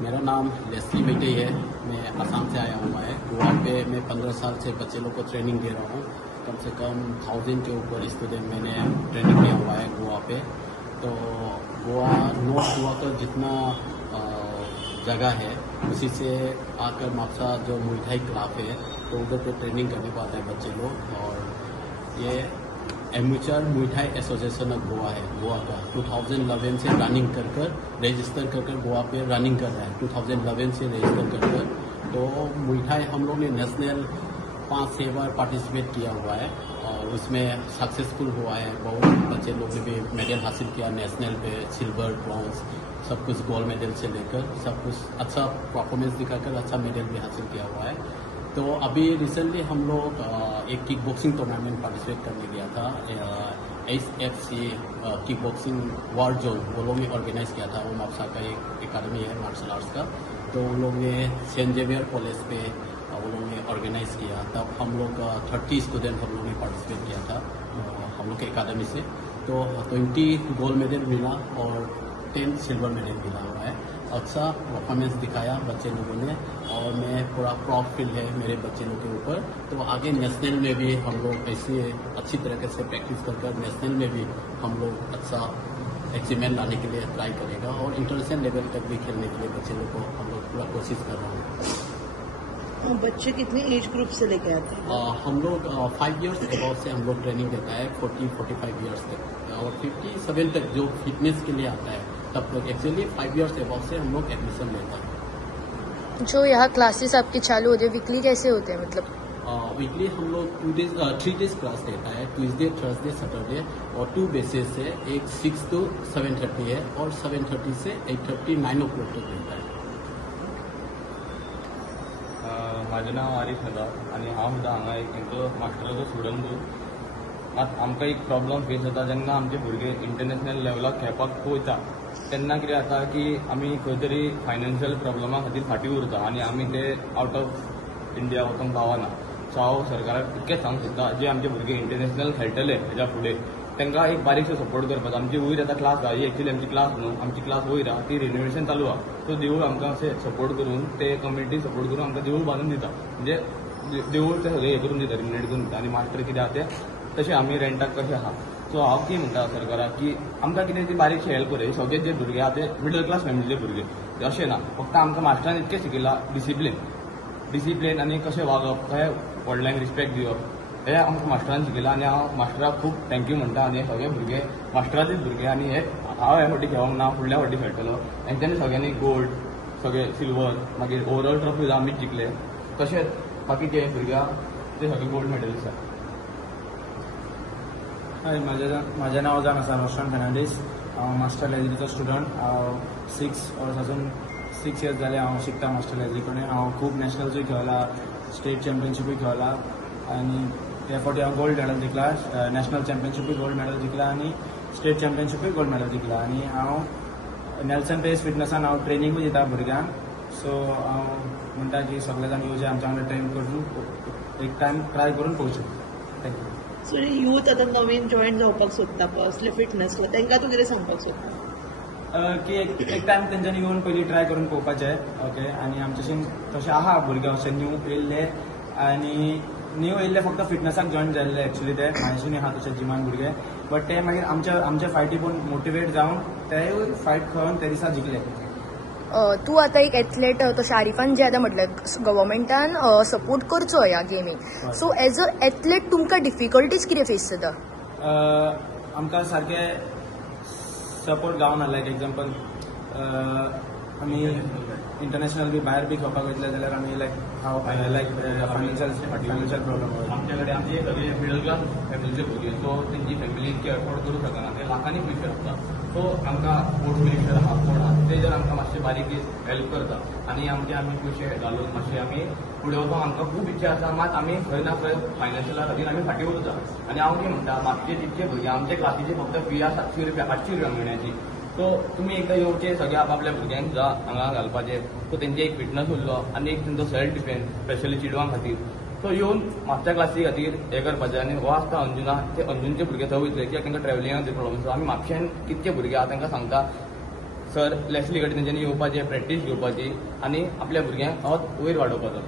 मेरा नाम लेस्ली बेटे है। मैं असम से आया हुआ है। गोवा पे मैं 15 साल से बच्चे लोग को ट्रेनिंग दे रहा हूँ। कम से कम 1000 के ऊपर स्टूडेंट मैंने ट्रेनिंग दिया हुआ है गोवा पे। तो गोवा नॉर्थ गोवा का जितना जगह है उसी से आकर मापसा जो मुई क्लब है तो उधर पे ट्रेनिंग करने को आता है बच्चे लोग। और ये एमेचर मुई एसोसिएशन ऑफ गोवा है, गोवा का 2011 से रनिंग कर रजिस्टर कर गोवा पे रनिंग कर रहा है। 2011 से रजिस्टर कर तो मुई हम लोग ने नेशनल 5-6 बार पार्टिसिपेट किया हुआ है और उसमें सक्सेसफुल हुआ है। बहुत बच्चे लोग ने भी मेडल हासिल किया नेशनल पे, सिल्वर, ब्रॉन्ज, सब कुछ गोल्ड मेडल से लेकर सब कुछ अच्छा परफॉर्मेंस दिखाकर अच्छा मेडल भी हासिल किया हुआ है। तो अभी रिसेंटली हम लोग एक किक बॉक्सिंग टूर्नामेंट पार्टिसिपेट करने गया था। HFC kick boxing war zone वो लोग ने ऑर्गेनाइज किया था। वो मापसा का एक एकेडमी है मार्शल आर्ट्स का। तो उन लोग ने सेंट जेवियर कॉलेज पे वो लोग ने ऑर्गेनाइज किया। तब हम लोग 30 स्टूडेंट हम लोग ने पार्टिसिपेट किया था हम लोग के एकेडमी से। तो 20 गोल्ड मेडल मिला और 10 सिल्वर मेडल मिला हुआ है। अच्छा परफॉर्मेंस दिखाया बच्चे लोगों ने और मैं पूरा प्राउड फील है मेरे बच्चे लोग के ऊपर। तो आगे नेशनल में भी हम लोग ऐसे अच्छी तरीके से प्रैक्टिस कर नेशनल में भी हम लोग अच्छा अचीवमेंट लाने के लिए ट्राई करेगा और इंटरनेशनल लेवल तक भी खेलने के लिए बच्चे लोग को हम लोग पूरा कोशिश कर रहे हैं। बच्चे कितने एज ग्रुप से लेके आते हैं? हम लोग 5 इयर्स अबाउट से हम लोग ट्रेनिंग देता है 40-45 इयर्स तक और 57 तक जो फिटनेस के लिए आता है तब तक एक्चुअली 5 इयर्स अबाउट से हम लोग एडमिशन लेता है। जो यहाँ क्लासेस आपकी चालू होते हैं वीकली कैसे होते हैं? मतलब वीकली हम लोग 3 डेज क्लास रहता है, ट्यूसडे, थर्सडे, सैटरडे और 2 बेसिस से एक 6 to 7:30 है और 7:30 से 8:30 9 o'clock तक रहता है। माझे नाव आरिफ हदा आणि हांव सुद्दां हांगा एक तेंचो मास्टराचो स्टुडंट। मात आमकां एक प्रॉब्लम फेस जाता जेन्ना आमचे भुरगे इंटरनॅशनल लेवलाक खेळपाक वयता तेन्ना कितें जाता की आमी खंय तरी फायनान्शियल प्रॉब्लमा खातीर फाटीं उरता आनी आमी ते आउट ऑफ इंडिया वचोंक पावना। सो हांव सरकाराक इतकेंच सांगूंक सोदता जे आमचे भुरगे इंटरनॅशनल खेळटले हेच्या फुडें तांकां एक बारीकसो सपोर्ट करपाचो। आमची वयर आतां क्लास आहा ही एक्चुअली आमची क्लास न्हू, आमची क्लास वयर आहा ती रिनोवेशन चालू आहा। सो देवूळ आमकां अशें सपोर्ट करून ते कम्युनिटी सपोर्ट करून आमकां देवूळ बांदून दिता म्हणजे देवूळ ते सगळें हें करून दिता, रिनोवेट करून दिता आनी मास्टर कितें आहा ते तशें आमी रेंटाक कशें आहा। सो हांव कितें म्हणटा सरकाराक की आमकां कितें ती बारीकशी हेल्प कर। सगळे जे भुरगे आहा ते मिडल क्लास फॅमिलीचे भुरगे अशें ना, फक्त आमकां मास्टरान इतकें शिकयलां डिसिप्लीन आनी कशें वागप, कशें व्हडल्यांक रिस्पेक्ट दिवप हें आमकां मास्टरान शिकयलां आनी हांव मास्टराक खूब थँक्यू म्हणटा। आनी हे सगळे भुरगे मास्टराचेच भुरगे आनी हे हांव हे फावटी खेळोंक ना, फुडल्या फावटी खेळटलो। हेंच्यांनी सगळ्यांनी गोल्ड, सगळे सिल्वर, मागीर ओवरऑल ट्रॉफीज आमीच जिखले। तशेंच बाकीचे भुरग्या ते सगळे गोल्ड मेडलिस्ट आसा। हाय, माझे नाव जावन आसा रोशन फेर्नांडीस। हांव मास्टर लॅजरीचो स्टुडंट। हांव 6 इयर्स जाले हांव शिकता मास्टर लॅजरी कडेन। हांव खूब नॅशनल्सूय खेळला, स्टेट चॅम्पियनशिपूय खेळला आनी त्या फावटी हांव गोल्ड मेडल जिखला। नॅशनल चॅम्पियनशिपूय गोल्ड मेडल जिखला आनी स्टेट चॅम्पियनशिपूय गोल्ड मेडल जिखला। आनी हांव नेल्सन पेस फिटनेसान हांव ट्रेनिंगूय दिता भुरग्यांक। सो हांव म्हणटा की सगळे जाण येवचे आमच्या वांगडा ट्रेन करून एक टायम ट्राय करून पळोवचें। थँक्यू। सो यूथ आतां नवीन जॉईन जावपाक सोदता पळय असले फिटनेसला तांकां तूं कितें सांगपाक सोदता? की एक टायम तेंच्यांनी येवन पयलीं ट्राय करून पळोवपाचें। ओके, आनी आमचेशें तशें आहा भुरगे अशे न्यू येयल्ले आनी न्यू येयल्ले फक्त फिटनेसाक जॉईन जाल्ले एक्चुली ते म्हाजेशें आहा तशे जिमान भुरगे। बट ते मागीर आमच्या फायटी पळोवन मोटिवेट जावन तेवूय फायट खेळून ते दिसा जिखले। तू आता एक एथलेट तशें आरिफान जे आतां म्हटलें गव्हर्मेंटान सपोर्ट करचो ह्या गेमीक। सो एज अ एथलेट तुमकां डिफिकल्टीज कितें फेस जाता? आमकां सारके सपोर्ट गावना। लायक एग्जाम्पल आमी इंटरनॅशनल बी भायर बी खेळपाक वयतले जाल्यार आमी लायक फायनान्शियल प्रॉब्लम आमचे कडेन आमचे सगळे मिडल क्लास फॅमिलीचे भुरगे सो तेंची फॅमिली इतकी अफोर्ड करूंक शकना, ते लाखांनी फी फेरता। सो आमकां स्पोर्ट्स मिनिस्टर आहा कोण आहा ते जर आमकां मातशें बारीक हेल्प करता आनी आमी पयशे घालून मातशें आमी फुडें वचपाक आमकां खूब इच्छा आसा। मात आमी खंय ना खंय फायनान्शियला खातीर आमी फाटीं उरता। आनी हांव कितें म्हणटा म्हापशे जितके भुरगे आमचे क्लासीची फक्त फी आसा 700 रुपया 800 रुपया म्हयन्याची। सो तुमी एकदां येवचे सगळे आपापल्या भुरग्यांक सुद्दां हांगा घालपाचे। सो तेंचे एक फिटनेस उरलो आनी एक तेंचो सेल्फ डिफेन्स स्पेशली चेडवां खातीर। सो येवन म्हापच्या क्लासी खातीर हें करपाचें। आनी हो आसता अंजुना, ते अंजुनचे भुरगे थंय वयतले कित्याक तांकां ट्रॅव्हलिंगाक प्रॉब्लम आसा। आमी म्हापश्यान कितके भुरगे आहा तांकां सांगता सर लेस्ली कडेन तेंच्यांनी येवपाचें प्रॅक्टीस घेवपाची आनी आपल्या भुरग्यांक वयर वाडोवपाचो.